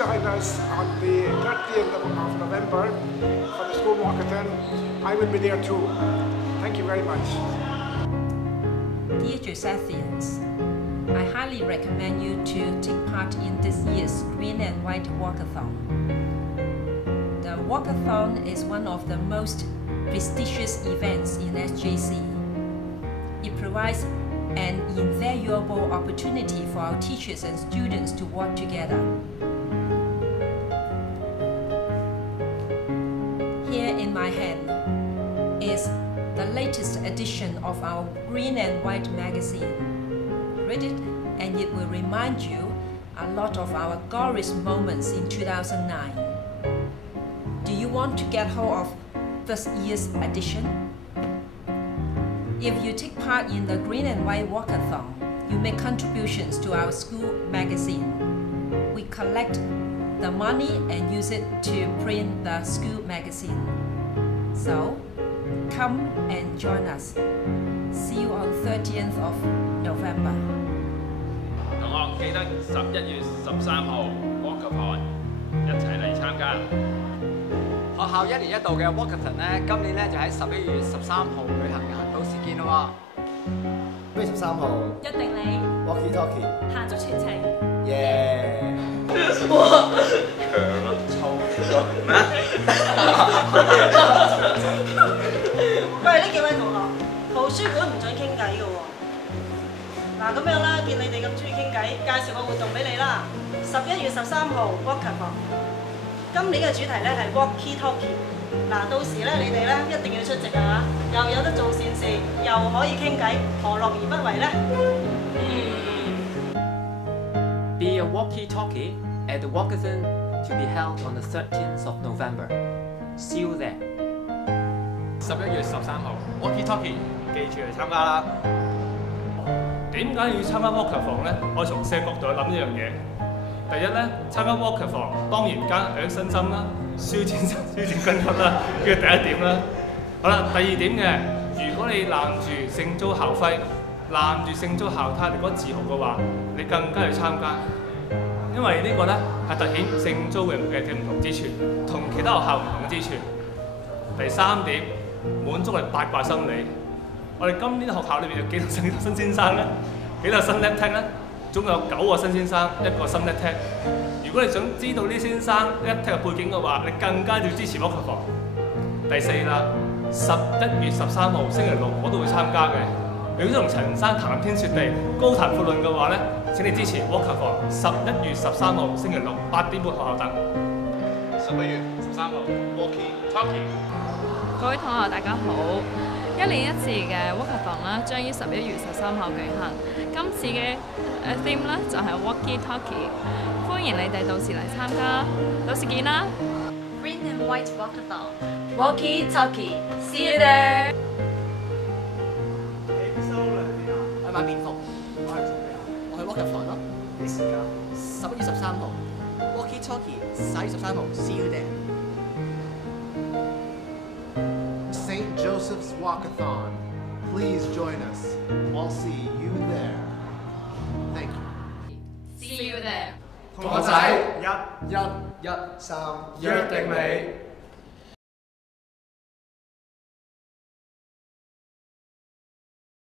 join us on the 30th of November for the school walkathon. I will be there too. Thank you very much. Dear Josephians, I highly recommend you to take part in this year's Green and White Walkathon. The Walkathon is one of the most prestigious events in SJC. It provides an invaluable opportunity for our teachers and students to work together. Here in my hand is the latest edition of our Green and White magazine. Read it and it will remind you a lot of our glorious moments in 2009. Do you want to get hold of this year's edition? If you take part in the Green and White Walkathon, you make contributions to our school magazine. We collect the money and use it to print the school magazine. So, come and join us. See you on 30th of November. 同學記得11月13號 Walkathon 一齊嚟參加。學校1年1度嘅 Walkathon 咧，今年咧就喺11月13號舉行嘅，到時見咯喎。1月13號，一定你 Walkie Talkie， 行足全程。耶！哇！強啊！臭咩？喂，呢幾位同學，圖書館唔准傾偈嘅喎。嗱咁樣啦，見你哋咁中意傾偈，介紹個活動俾你啦。11月13號 Walkathon。今年嘅主題咧係 Walkie Talkie， 嗱到時咧你哋咧一定要出席啊！又有得做善事，又可以傾偈，何樂而不為咧？Be a walkie-talkie at the Walkathon to be held on the 13th of November. See you there. 11月13號 Walkie Talkie， 記住嚟參加啦！點解要參加 Walkathon 咧？我從4個角度去諗呢樣嘢。第一咧，參加 Walkathon當然間養身心啦，舒展筋骨啦，呢個第一點啦。好啦，第二點嘅，如果你攬住聖租校徽，攬住聖租校塔你嗰個自豪嘅話，你更加要參加，因為呢個咧係凸顯聖租嘅唔同之處，同其他學校唔同之處。第三點，滿足我哋八卦心理。我哋今年學校裏面有幾多新先生咧？幾多新 lab tech 咧？總共有9個新先生，1個新 lab tech。如果你想知道呢先生 lab tech 嘅背景嘅話，你更加要支持 Walkathon。第四啦，11月13號星期六我都會參加嘅。如果同陳生談天說地、高談闊論嘅話咧，請你支持 Walkathon。11月13號星期六8點半學校等。11月13號 Walkie Talkie。各位同學大家好。1年1次嘅 Walkathon 啦，將於11月13號舉行。今次嘅theme 咧就係 Walkie Talkie， 歡迎你哋到時嚟參加，到時見啦 ！Green and White Walkathon, Walkie Talkie, see you there！ 我買便服，我去 Walkathon 咯。幾時㗎？11月13號 ，Walkie Talkie 11月13號 ，see you there。St. Joseph's Walkathon. Please join us. I'll see you there. Thank you. See you there. 同學仔，1、3，約定你。